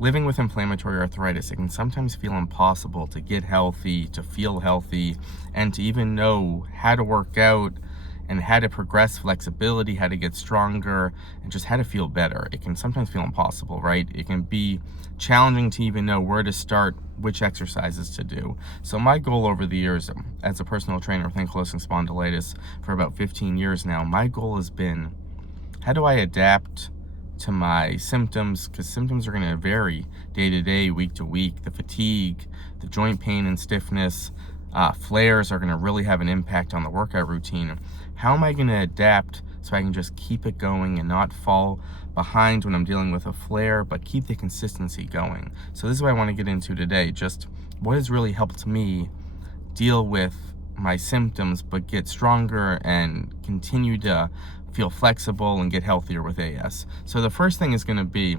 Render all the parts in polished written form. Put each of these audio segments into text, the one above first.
Living with inflammatory arthritis, it can sometimes feel impossible to get healthy, to feel healthy, and to even know how to work out and how to progress flexibility, how to get stronger, and just how to feel better. It can sometimes feel impossible, right? It can be challenging to even know where to start, which exercises to do. So my goal over the years as a personal trainer with ankylosing spondylitis for about 15 years now, my goal has been, how do I adapt to my symptoms? Because symptoms are going to vary day to day, week to week. The fatigue, the joint pain and stiffness, flares are going to really have an impact on the workout routine. How am I going to adapt so I can just keep it going and not fall behind when I'm dealing with a flare, but keep the consistency going? So this is what I want to get into today. Just what has really helped me deal with my symptoms, but get stronger and continue to feel flexible and get healthier with AS. So the first thing is going to be,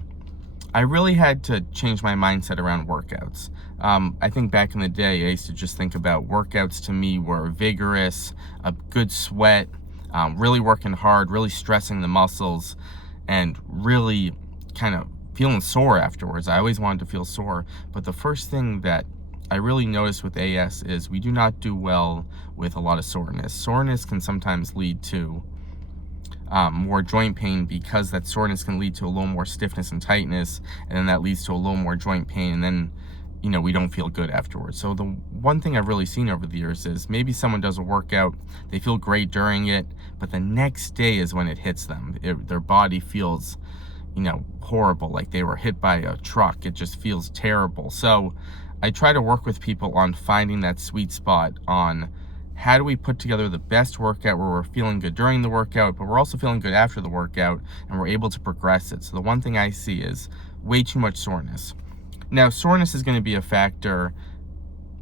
I really had to change my mindset around workouts. I think back in the day, I used to just think about workouts to me were vigorous, a good sweat, really working hard, really stressing the muscles, and really kind of feeling sore afterwards. I always wanted to feel sore. But the first thing that I really noticed with AS is we do not do well with a lot of soreness. Soreness can sometimes lead to more joint pain, because that soreness can lead to a little more stiffness and tightness, and then that leads to a little more joint pain, and then we don't feel good afterwards. So the one thing I've really seen over the years is maybe someone does a workout, they feel great during it, but the next day is when it hits them. Their body feels horrible, like they were hit by a truck. It just feels terrible. So I try to work with people on finding that sweet spot on how do we put together the best workout where we're feeling good during the workout, but we're also feeling good after the workout, and we're able to progress it. So the one thing I see is way too much soreness. Now, soreness is going to be a factor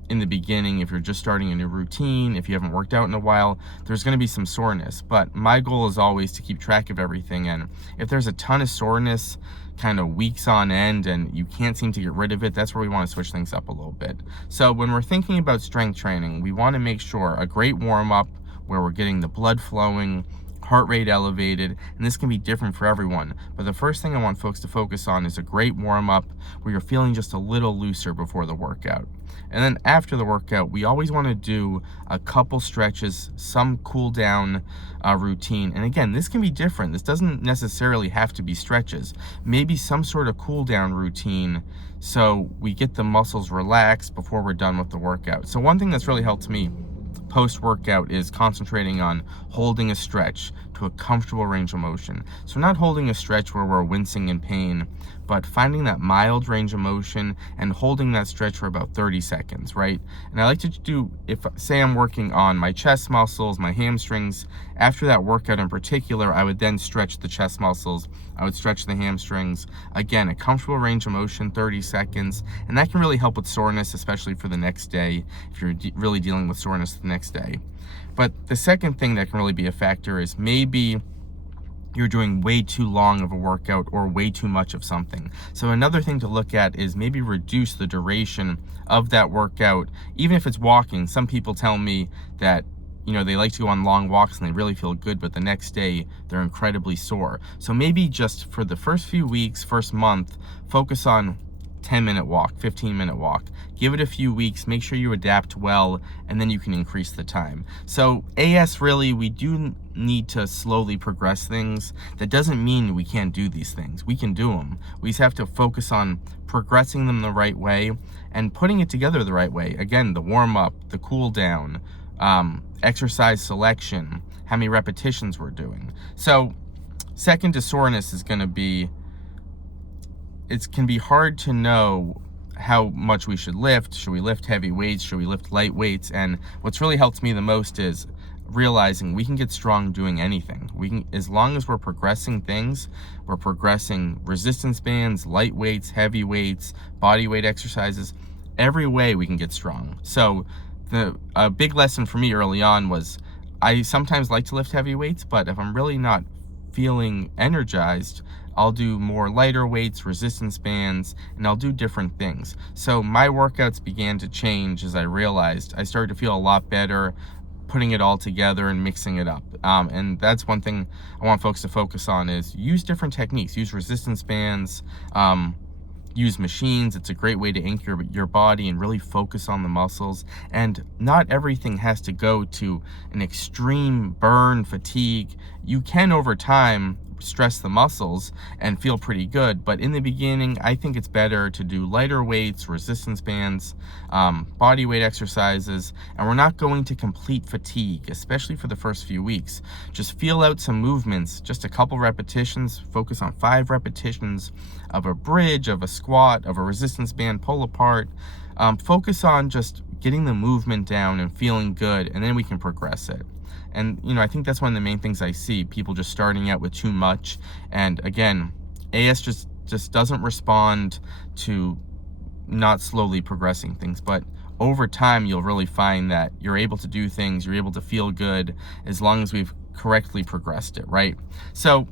in the beginning. If you're just starting a new routine, if you haven't worked out in a while, there's going to be some soreness. But my goal is always to keep track of everything. And if there's a ton of soreness, kind of weeks on end, and you can't seem to get rid of it, that's where we want to switch things up a little bit. So when we're thinking about strength training, we want to make sure a great warm-up where we're getting the blood flowing, heart rate elevated, and this can be different for everyone. But the first thing I want folks to focus on is a great warm-up where you're feeling just a little looser before the workout. And then after the workout, we always want to do a couple stretches, some cool down routine. And again, this can be different. This doesn't necessarily have to be stretches. Maybe some sort of cool down routine so we get the muscles relaxed before we're done with the workout. So one thing that's really helped me post-workout is concentrating on holding a stretch to a comfortable range of motion. So not holding a stretch where we're wincing in pain, but finding that mild range of motion and holding that stretch for about 30 seconds, right? And I like to do, if say I'm working on my chest muscles, my hamstrings, after that workout in particular, I would then stretch the chest muscles, I would stretch the hamstrings. Again, a comfortable range of motion, 30 seconds, and that can really help with soreness, especially for the next day, if you're really dealing with soreness the next day. But the second thing that can really be a factor is maybe you're doing way too long of a workout or way too much of something. So another thing to look at is maybe reduce the duration of that workout, even if it's walking. Some people tell me that they like to go on long walks and they really feel good, but the next day they're incredibly sore. So maybe just for the first few weeks, first month, focus on 10-minute walk, 15-minute walk. Give it a few weeks, make sure you adapt well, and then you can increase the time. So AS, really, we do need to slowly progress things. That doesn't mean we can't do these things. We can do them. We just have to focus on progressing them the right way and putting it together the right way. Again, the warm-up, the cool down, exercise selection, how many repetitions we're doing. So second to soreness is going to be, it can be hard to know how much we should lift. Should we lift heavy weights? Should we lift light weights? And what's really helped me the most is realizing we can get strong doing anything. We can, as long as we're progressing things, we're progressing resistance bands, light weights, heavy weights, body weight exercises, every way we can get strong. So a big lesson for me early on was I sometimes like to lift heavy weights, but if I'm really not feeling energized, I'll do more lighter weights, resistance bands, and I'll do different things. So my workouts began to change as I realized I started to feel a lot better putting it all together and mixing it up. And that's one thing I want folks to focus on is use different techniques. Use resistance bands, use machines. It's a great way to anchor your body and really focus on the muscles. And not everything has to go to an extreme burn, fatigue. You can, over time, stress the muscles and feel pretty good, but in the beginning, I think it's better to do lighter weights, resistance bands, body weight exercises, and we're not going to complete fatigue, especially for the first few weeks. Just feel out some movements, just a couple repetitions, focus on 5 repetitions of a bridge, of a squat, of a resistance band pull apart. Focus on just getting the movement down and feeling good, and then we can progress it. And, I think that's one of the main things I see, people just starting out with too much. And again, AS just doesn't respond to not slowly progressing things, but over time, you'll really find that you're able to do things, you're able to feel good as long as we've correctly progressed it, right? So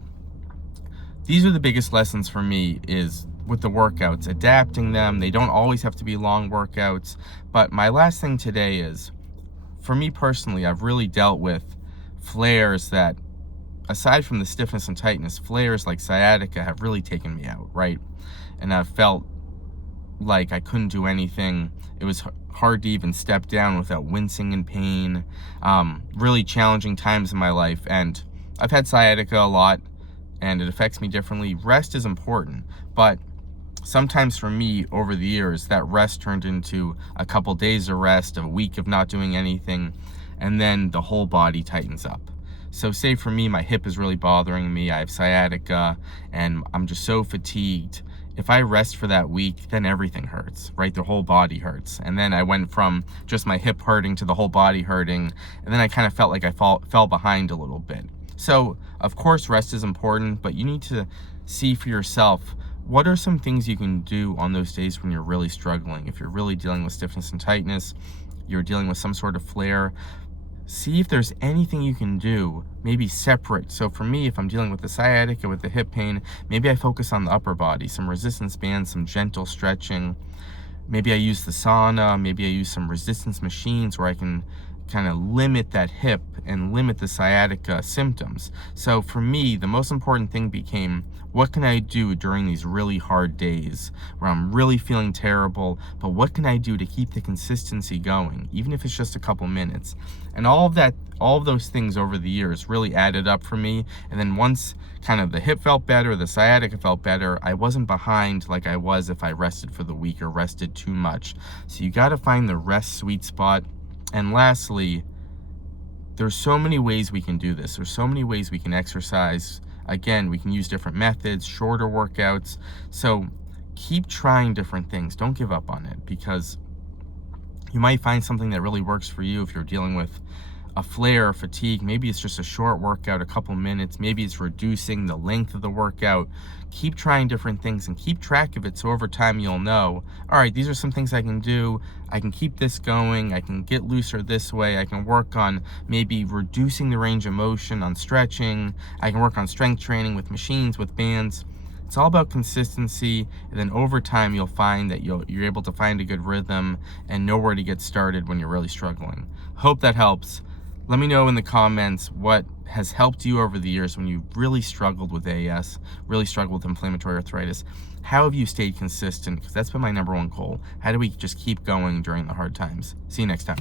these are the biggest lessons for me, is with the workouts, adapting them. They don't always have to be long workouts. But my last thing today is, for me personally, I've really dealt with flares that, aside from the stiffness and tightness, flares like sciatica have really taken me out, right? And I've felt like I couldn't do anything. It was hard to even step down without wincing in pain. Really challenging times in my life. And I've had sciatica a lot, and it affects me differently. Rest is important, but sometimes for me, over the years, that rest turned into a couple days of rest, a week of not doing anything, and then the whole body tightens up. So say for me, my hip is really bothering me, I have sciatica, and I'm just so fatigued. If I rest for that week, then everything hurts, right? The whole body hurts. And then I went from just my hip hurting to the whole body hurting, and then I kind of felt like I fell behind a little bit. So, of course, rest is important, but you need to see for yourself, what are some things you can do on those days when you're really struggling? If you're really dealing with stiffness and tightness, you're dealing with some sort of flare, see if there's anything you can do, maybe separate. So for me, if I'm dealing with the sciatica, with the hip pain, maybe I focus on the upper body, some resistance bands, some gentle stretching. Maybe I use the sauna, maybe I use some resistance machines where I can kind of limit that hip and limit the sciatica symptoms. So for me, the most important thing became, what can I do during these really hard days where I'm really feeling terrible, but what can I do to keep the consistency going, even if it's just a couple minutes? And all of those things over the years really added up for me. And then once kind of the hip felt better, the sciatica felt better, I wasn't behind like I was if I rested for the week or rested too much. So you got to find the rest sweet spot. And lastly, there's so many ways we can do this. There's so many ways we can exercise. Again, we can use different methods, shorter workouts. So keep trying different things. Don't give up on it, because you might find something that really works for you. If you're dealing with a flare or fatigue, maybe it's just a short workout, a couple minutes, maybe it's reducing the length of the workout. Keep trying different things and keep track of it, so over time you'll know, all right, these are some things I can do, I can keep this going, I can get looser this way, I can work on maybe reducing the range of motion on stretching, I can work on strength training with machines, with bands. It's all about consistency, and then over time you'll find that you're able to find a good rhythm and know where to get started when you're really struggling. Hope that helps. Let me know in the comments what has helped you over the years when you really struggled with AS, really struggled with inflammatory arthritis. How have you stayed consistent? Because that's been my #1 goal. How do we just keep going during the hard times? See you next time.